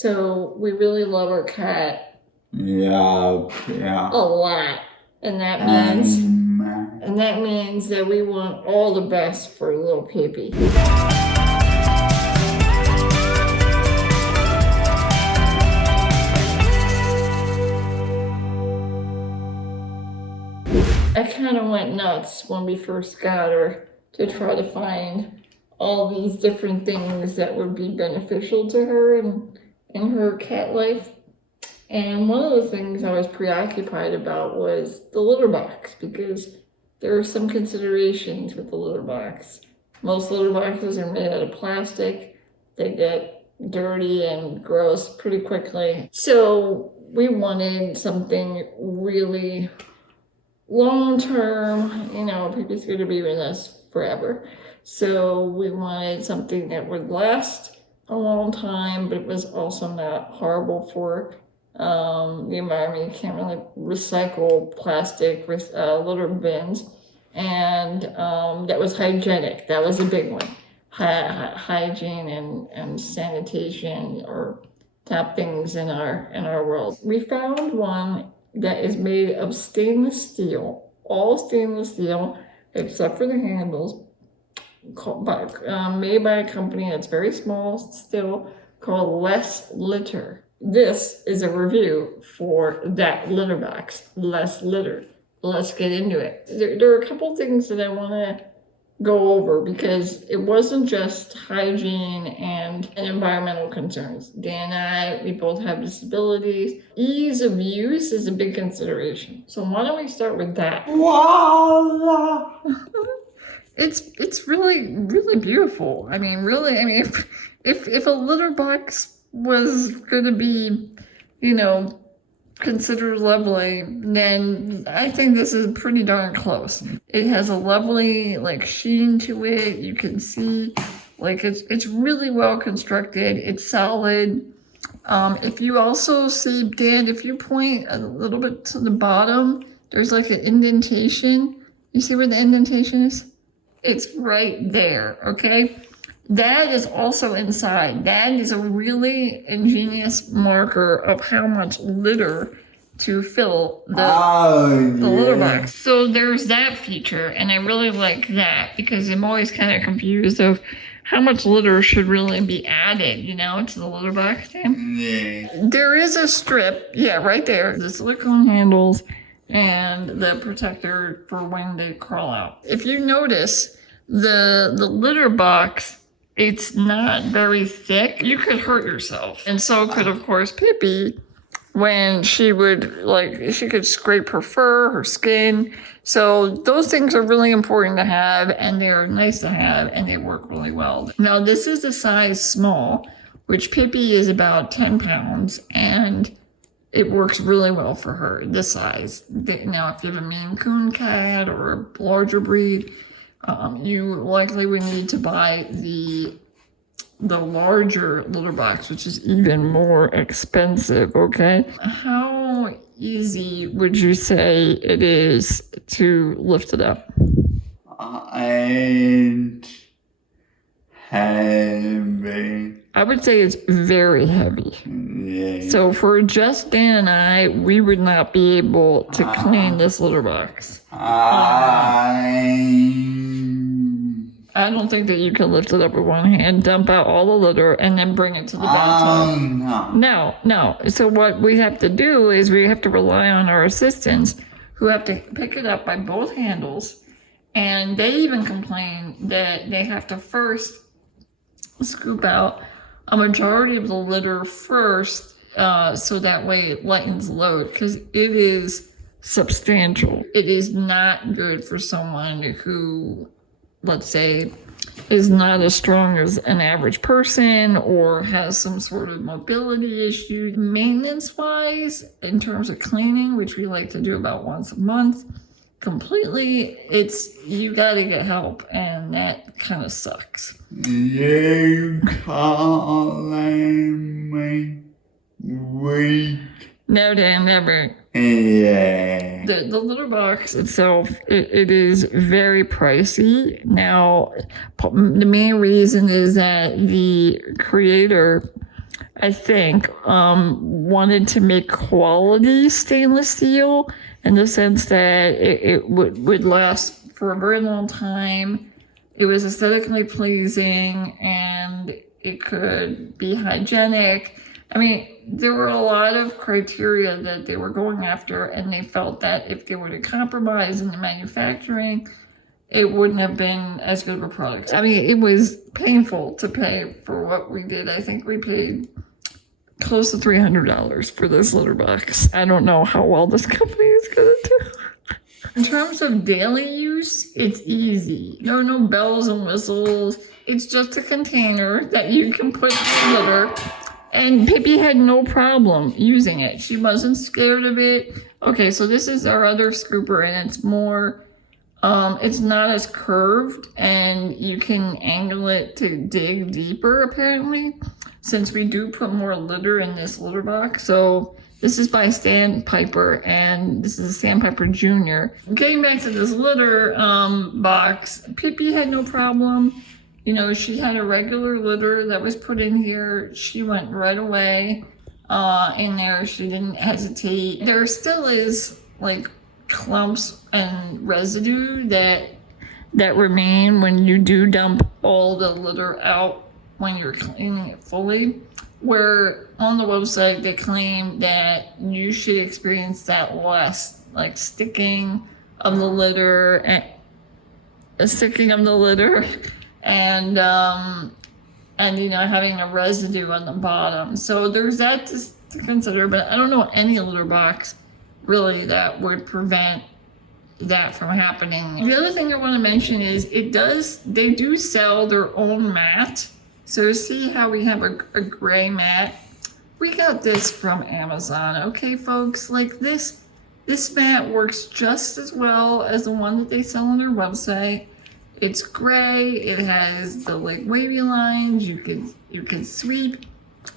So we really love our cat Yeah. a lot. And that means that we want all the best for little Pippi. I kind of went nuts when we first got her to try to find all these different things that would be beneficial to her and in her cat life. And one of the things I was preoccupied about was the litter box, because there are some considerations with the litter box. Most litter boxes are made out of plastic. They get dirty and gross pretty quickly. So we wanted something really long-term, Pippi's going to be with us forever. So we wanted something that would last a long time, but it was also not horrible for the environment. You can't really recycle plastic litter bins. And that was hygienic. That was a big one. Hygiene and sanitation are top things in our world. We found one that is made of stainless steel, all stainless steel, except for the handles, made by a company that's very small still, called Less Litter. This is a review for that litter box, Less Litter. Let's get into it. There are a couple things that I want to go over, because it wasn't just hygiene and environmental concerns. Dan and I, we both have disabilities. Ease of use is a big consideration. So why don't we start with that? Voila! It's really, really beautiful. If a litter box was going to be, considered lovely, then I think this is pretty darn close. It has a lovely sheen to it. You can see it's really well constructed. It's solid. If you also see, Dan, if you point a little bit to the bottom, there's an indentation. You see where the indentation is? It's right there, okay? That is also inside. That is a really ingenious marker of how much litter to fill the litter box. So there's that feature, and I really like that, because I'm always kind of confused of how much litter should really be added, to the litter box. Yeah. There is a strip, right there, the silicone handles and the protector for when they crawl out. If you notice, the litter box, it's not very thick. You could hurt yourself. And so could, of course, Pippi, when she would, she could scrape her fur, her skin. So those things are really important to have, and they're nice to have, and they work really well. Now, this is a size small, which Pippi is about 10 pounds, and it works really well for her, this size. Now, if you have a Maine Coon cat or a larger breed, you likely would need to buy the larger litter box, which is even more expensive, okay? How easy would you say it is to lift it up? And heavy. I would say it's very heavy. Yeah. So for just Dan and I, we would not be able to clean this litter box. I don't think that you can lift it up with one hand, dump out all the litter, and then bring it to the bathtub. No. So what we have to do is we have to rely on our assistants, who have to pick it up by both handles. And they even complain that they have to first scoop out a majority of the litter first, so that way it lightens the load, because it is substantial. It is not good for someone who, let's say, is not as strong as an average person or has some sort of mobility issue. Maintenance-wise, in terms of cleaning, which we like to do about once a month, completely, you gotta get help, and that kind of sucks. You calling me weak? No, Dan, never. Yeah. The litter box itself, it is very pricey. Now, the main reason is that the creator I think, wanted to make quality stainless steel in the sense that it would last for a very long time. It was aesthetically pleasing and it could be hygienic. I mean, there were a lot of criteria that they were going after, and they felt that if they were to compromise in the manufacturing, it wouldn't have been as good of a product. I mean, it was painful to pay for what we did. I think we paid close to $300 for this litter box. I don't know how well this company is gonna do. In terms of daily use, it's easy. No bells and whistles. It's just a container that you can put in litter. And Pippi had no problem using it. She wasn't scared of it. Okay, so this is our other scooper, and it's more, it's not as curved, and you can angle it to dig deeper, apparently, since we do put more litter in this litter box. So this is by Sandpiper, and this is a Sandpiper Junior. Getting back to this litter box, Pippi had no problem. You know, she had a regular litter that was put in here. She went right away in there. She didn't hesitate. There still is like clumps and residue that remain when you do dump all the litter out when you're cleaning it fully. Where on the website they claim that you should experience that less, like sticking of the litter and you know, having a residue on the bottom. So there's that to consider, but I don't know any litter box really that would prevent that from happening. The other thing I want to mention is they do sell their own mat. So see how we have a gray mat? We got this from Amazon, okay folks? Like this mat works just as well as the one that they sell on their website. It's gray, it has the like wavy lines, you can sweep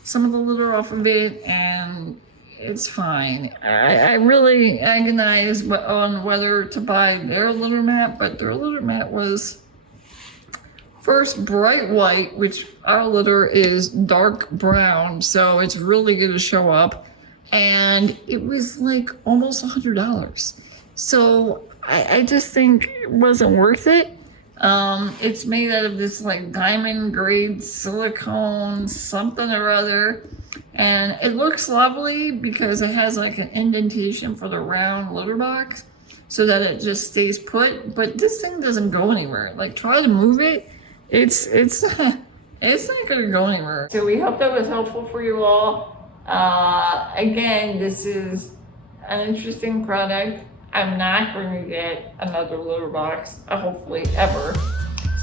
some of the litter off of it, and it's fine. I really agonized on whether to buy their litter mat, but their litter mat was first bright white, which our litter is dark brown, so it's really gonna show up, and it was like almost $100. So I just think it wasn't worth it. It's made out of this like diamond grade silicone something or other, and it looks lovely because it has like an indentation for the round litter box so that it just stays put, but this thing doesn't go anywhere. Like try to move it, it's not gonna go anywhere. So we hope that was helpful for you all. Again, this is an interesting product. I'm not going to get another litter box, hopefully ever.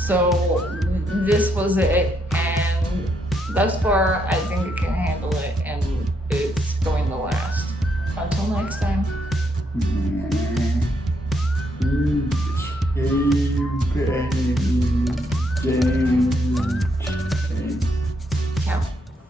So this was it, and thus far I think it can handle it, and it's going to last. Until next time. Same.